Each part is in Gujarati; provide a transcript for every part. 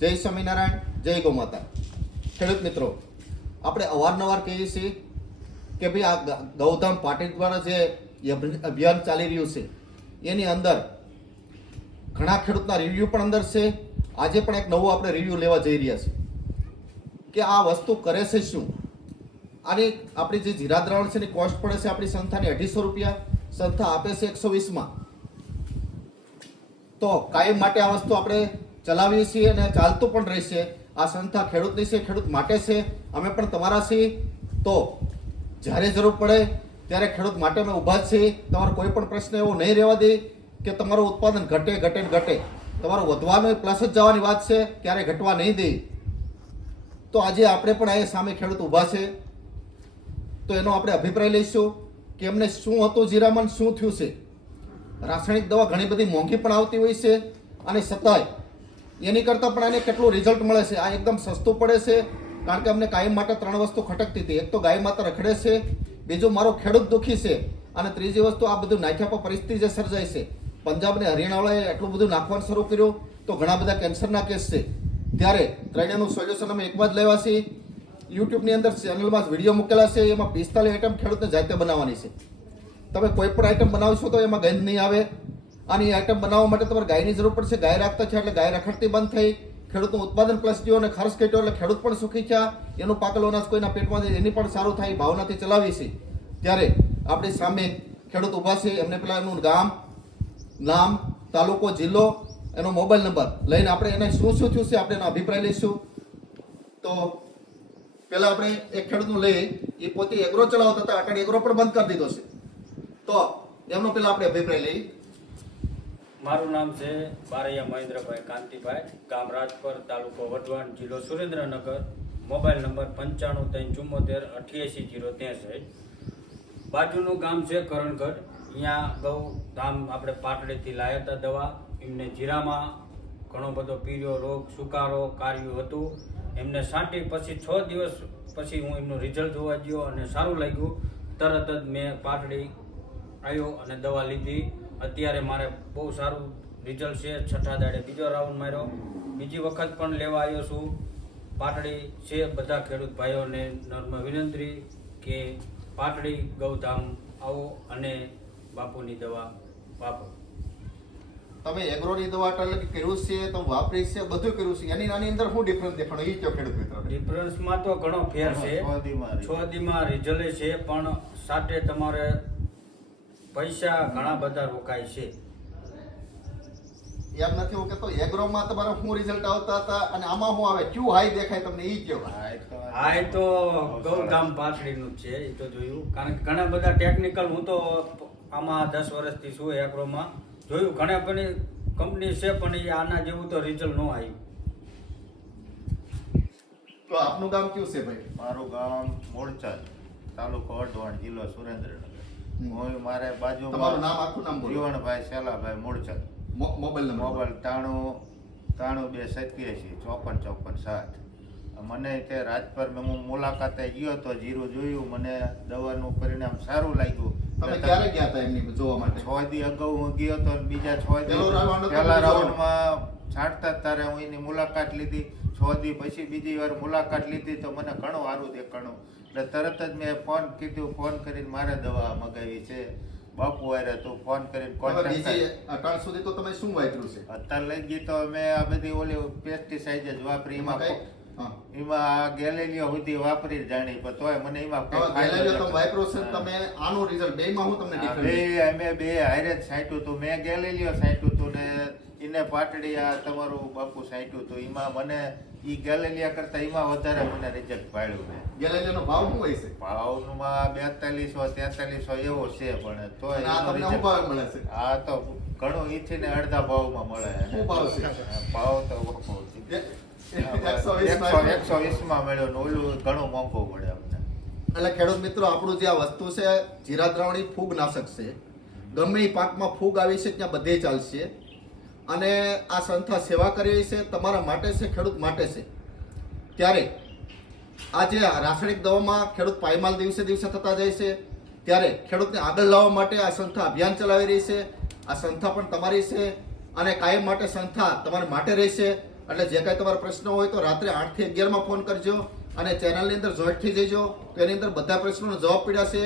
જય સ્વામિનારાયણ, જય ગૌ માતા. ખેડૂત મિત્રો, આપણે અવારનવાર કહીએ છીએ કે ભાઈ આ ગૌધામ પાટીલ દ્વારા જે અભિયાન ચાલી રહ્યું છે એની અંદર ઘણા ખેડૂતના રિવ્યૂ પણ અંદર છે. આજે પણ એક નવું આપણે રિવ્યૂ લેવા જઈ રહ્યા છીએ કે આ વસ્તુ કરે છે શું. આની આપણી જે જીરા દ્રાવણ છે એની કોસ્ટ પડે છે આપણી સંસ્થાની 250 રૂપિયા, સંસ્થા આપે છે 120માં. તો કાયમ માટે આ વસ્તુ આપણે ચલાવીએ છીએ અને ચાલતું પણ રહેશે. આ સંસ્થા ખેડૂતની છે, ખેડૂત માટે છે. અમે પણ તમારા છીએ. તો જ્યારે જરૂર પડે ત્યારે ખેડૂત માટે અમે ઊભા જ છીએ. તમારો કોઈ પણ પ્રશ્ન એવો નહીં રહેવા દે કે તમારું ઉત્પાદન ઘટે. તમારું વધવાનું પ્લસ જ જવાની વાત છે, ક્યારે ઘટવા નહીં દે. તો આજે આપણે પણ આ સામે ખેડૂત ઊભા છે, તો એનો આપણે અભિપ્રાય લઈશું કે એમને શું હતું જીરામાં, શું થયું છે. રાસાયણિક દવા ઘણી બધી મોંઘી પણ આવતી હોય છે અને છતાંય એની કરતાં પણ આને કેટલું રિઝલ્ટ મળે છે. આ એકદમ સસ્તું પડે છે, કારણ કે અમને કાયમ માટે 3 વસ્તુ ખટકતી હતી. એક તો ગાય માતા રખડે છે, બીજું મારો ખેડૂત દુઃખી છે, અને ત્રીજી વસ્તુ આ બધું નાખ્યા પર પરિસ્થિતિ જે સર્જાય છે. પંજાબ અને હરિયાણાવાળાએ એટલું બધું નાખવાનું શરૂ કર્યું તો ઘણા બધા કેન્સરના કેસ છે. ત્યારે ત્રણેયનું સોલ્યુશન અમે એકમાં જ લેવા છીએ. યુટ્યુબની અંદર ચેનલમાં વિડીયો મૂકેલા છે. એમાં 45 આઈટમ ખેડૂતને જાતે બનાવવાની છે. તમે કોઈ પણ આઈટમ બનાવશો તો એમાં ગંધ નહીં આવે. અને એ આઈટમ બનાવવા માટે તમારે ગાયની જરૂર પડશે. ગાય રાખતા છે એટલે ગાય રખડતી બંધ થઈ, ખેડૂતનું ઉત્પાદન પ્લસ ગયો અને ખર્ચ ઘટ્યો એટલે ખેડૂત પણ સુખી થયા. એનું પાકેલું અનાજ કોઈના પેટમાં જાય એની પણ સારું થાય, ભાવનાથી ચલાવી છે. ત્યારે આપણી સામે ખેડૂત ઊભા છે. એમને પેલા એનું ગામ, નામ, તાલુકો, જિલ્લો, એનો મોબાઈલ નંબર લઈને આપણે એને શું થયું છે આપણે એનો અભિપ્રાય લઈશું. તો પેલા આપણે એક ખેડૂતનું લઈએ. એ પોતે એગ્રો ચલાવતા હતા, અટાણે એગ્રો પણ બંધ કરી દીધો છે. તો એમનો પેલા આપણે અભિપ્રાય લઈએ. મારું નામ છે બારૈયા મહેન્દ્રભાઈ કાંતિભાઈ, ગામ રાજપર, તાલુકો વઢવાણ, જિલ્લો સુરેન્દ્રનગર. Mobile number 9537880063. બાજુનું ગામ છે કરણગઢ. અહીંયા ગૌ ધામ આપણે પાટડીથી લાયા હતા દવા. એમને જીરામાં ઘણો બધો પીળો રોગ, સુકારો, કાર્યું હતું. એમને છાંટી પછી 6 દિવસ પછી હું એમનું રિઝલ્ટ જોવા ગયો અને સારું લાગ્યું. તરત જ મેં પાટડી આવ્યો અને દવા લીધી. અત્યારે મારે બહુ સારું રિઝલ્ટ છે. 6થા દાડે બીજો રાઉન્ડ માર્યો. બીજી વખત પણ લેવા આવ્યો છું. પાટડી છે. બધા ખેડૂત ભાઈઓને નમ્ર વિનંતી કે પાટડી ગૌધામ આવો અને બાપુની દવા વાપરો. તમે એગ્રોની દવા એટલે કે કર્યું છે, તો વાપરી છે, બધું કર્યું છે. એની આની અંદર શું ડિફરન્સ દેખાણો એ તો ખેડૂત મિત્રો? ડિફરન્સમાં તો ઘણો ફેર છે. 6 દીમાં રિઝલ્ટ છે, પણ સાથે તમારે પૈસા ઘણા બધા રોકાય છે. એમ નથી હું કહેતો એગ્રોમાં તમારે શું રિઝલ્ટ આવતા હતા અને આમાં શું આવે, ક્યુ હાઈ દેખાય તમને એ કહો. હા, એ તો ગૌધામ પાટડીનું જ છે. એ તો જોયું, કારણ કે ઘણા બધા ટેકનિકલ, હું તો આમાં 10 વર્ષથી છું એગ્રોમાં, જોયું ઘણા બધી કંપની છે, પણ એ આના જેવું તો રિઝલ્ટ ન આવ્યું. તો આપનું ગામ કયું છે ભાઈ? મારું ગામ મોરચાદ, તાલુકો વઢવાણ, જિલ્લો સુરેન્દ્રનગર. હું મારે બાજુ તમારું નામ, આખું નામ બોલો. Jivanbhai Selabhai Morchad. Mobile number? Mobile 939287 મને તે રાજપર મેં હું મુલાકાતે ગયો તો જીરું જોયું, મને દવાનું પરિણામ સારું લાગ્યું. તમે ક્યારે ગયા હતા એમની જોવા માટે? 6 દી અગાઉ હું ગયો તો, બીજા 6 દી પહેલા રાઉન્ડમાં છાંટતા ત્યારે હું એની મુલાકાત લીધી. 6 દી પછી બીજી વાર મુલાકાત લીધી તો મને ઘણું સારું દેખાણું. એટલે તરત જ મેં ફોન કરીને મારે દવા મગાવી છે. બાપુ આરે તો ફોન કરીને અત્યાર સુધી તો તમે શું વાપર્યું છે? અત્યારે લઈ ગઈ તો અમે આ બધી ઓલી પેસ્ટિસાઇડ જ વાપરી. એમાં ગેલેલિયો સુધી વાપરી જાણી, પણ તોય મને એમાં તમે આનું રિઝલ્ટ બેમાં હું તમને અમે બે હારે જ સાંટ્યું હતું. મેં ગેલેલિયો સાંટ્યું હતું ને એને પાટડી આ તમારું બાપુ સાંટ્યું હતું. એમાં મને ઈ ગેલેલિયા કરતા એમાં વધારે મને રિઝલ્ટ પાડ્યું. ને ગેલેલિયાનો ભાવ શું હોય છે? ભાવમાં 4200-4300 એવો છે, પણ તોય મળે છે. આ તો ઘણું ઈથી ને અડધા ભાવમાં મળે. શું ભાવ છે? ભાવ તો 120માં મળ્યો ને ઓલું ઘણું મોંઘું મળે અમને. એટલે ખેડૂત મિત્રો, આપણું જે આ વસ્તુ છે જીરા દ્રાવણી ફૂગનાશક છે. ગમે એ પાકમાં ફૂગ આવી છે ત્યાં બધે ચાલશે. અને આ સંસ્થા સેવા કરી રહી છે, તમારા માટે છે, ખેડૂત માટે છે. ત્યારે આજે રાસાયણિક દવામાં ખેડૂત પાયમાલ દિવસે દિવસે થતા જાય છે. ત્યારે ખેડૂતને આગળ લાવવા માટે આ સંસ્થા અભિયાન ચલાવી રહી છે. આ સંસ્થા પણ તમારી છે અને કાયમ માટે સંસ્થા તમારા માટે રહેશે. એટલે જે કાંઈ તમારા પ્રશ્નો હોય તો રાત્રે 8 થી 11 માં ફોન કરજો અને ચેનલની અંદર જોઈન્ટ થઈ જજો. તો એની અંદર બધા પ્રશ્નોનો જવાબ પડ્યા છે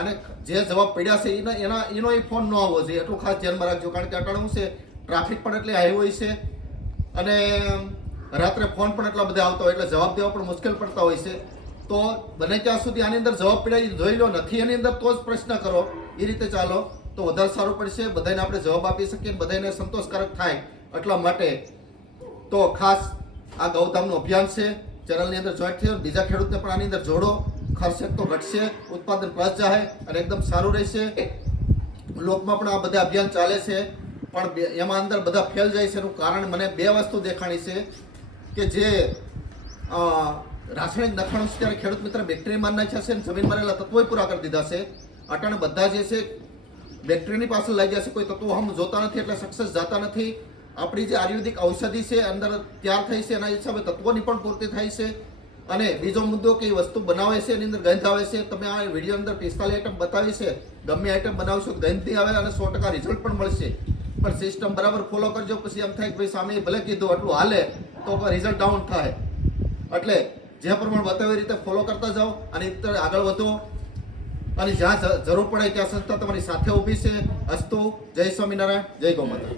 અને જે જવાબ પડ્યા છે એનો ફોન ન આવવો જોઈએ એટલું ખાસ ધ્યાનમાં રાખજો. કારણ કે અટાણે શું છે, ટ્રાફિક પણ એટલી હાઈ હોય છે અને રાત્રે ફોન પણ એટલા બધા આવતા હોય એટલે જવાબ દેવા પણ મુશ્કેલ પડતા હોય છે. તો બને ત્યાં સુધી આની અંદર જવાબ પડ્યા એ જોઈ લો, નથી એની અંદર તો જ પ્રશ્ન કરો. એ રીતે ચાલો તો વધારે સારું પડશે, બધાને આપણે જવાબ આપી શકીએ, બધાને સંતોષકારક થાય એટલા માટે. તો ખાસ આ ગૌધામનું અભિયાન છે, ચેનલની અંદર જોઈન્ટ થયો, બીજા ખેડૂતને પણ આની અંદર જોડો. ખર્ચ એક તો ઘટશે, ઉત્પાદન પ્લસ જાય અને એકદમ સારું રહેશે. લોકમાં પણ આ બધા અભિયાન ચાલે છે પણ એમાં અંદર બધા ફેલ જાય છે. એનું કારણ મને 2 વસ્તુ દેખાણી છે કે જે રાસાયણિક નખાણો છે ત્યારે ખેડૂત મિત્ર બેક્ટેરિયા મારી નાખ્યા છે અને જમીનમાં રહેલા તત્વો પૂરા કરી દીધા છે. અટાણે બધા જે છે બેક્ટેરિયાની પાછળ લાગી ગયા છે, કોઈ તત્વો હમ જોતા નથી એટલે સક્સેસ જતા નથી. આપણી જે આયુર્વેદિક ઔષધિ છે અંદર તૈયાર થઈ છે એના હિસાબે તત્વોની પણ પૂર્તિ થાય છે. અને બીજો મુદ્દો કે એ વસ્તુ બનાવે છે એની અંદર ગંધ આવે છે. તમે આ વિડીયો અંદર 45 આઈટમ બતાવી છે, ગમે આઈટમ બનાવશો ગંધ નહીં આવે અને 100% રિઝલ્ટ પણ મળશે. પણ સિસ્ટમ બરાબર ફોલો કરજો. પછી એમ થાય કે ભાઈ સામે ભલે કીધું આટલું હાલે તો રિઝલ્ટ ડાઉન થાય. એટલે જે પ્રમાણે બતાવી રીતે ફોલો કરતા જાઓ અને આગળ વધો અને જ્યાં જરૂર પડે ત્યાં સંસ્થા તમારી સાથે ઊભી છે. અસ્તુ. જય સ્વામિનારાયણ, જય ગૌ માતા.